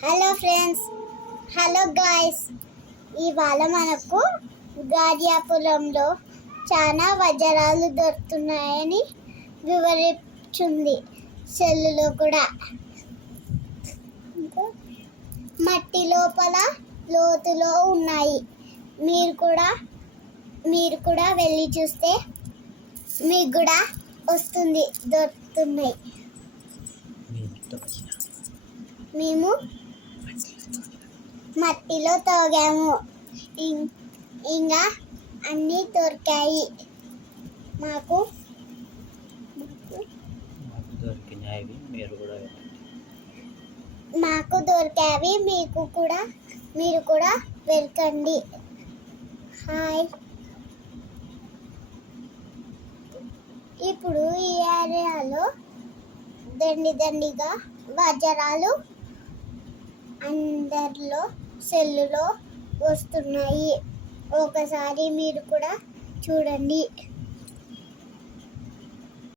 Hello friends, hello guys. ఇవాళ మనకు గాడియాపురంలో చాలా వజ్రాలు దొరుకుతున్నాయని వివరించింది. సెల్లులో కూడా మట్టి లోపల లోతులో ఉన్నాయి. మీరు కూడా వెళ్ళి చూస్తే మీకు కూడా దొరుకుతున్నాయి. మేము మట్టిలో తోగాము, ఇంకా అన్నీ దొరికాయి మాకు దొరికాయి. మీరు కూడా వెళ్ళండి. హాయ్. ఇప్పుడు ఈ ఏరియాలో దండిగా వజ్రాలు అందరిలో సెల్లులో వస్తున్నాయి. ఒకసారి మీరు కూడా చూడండి.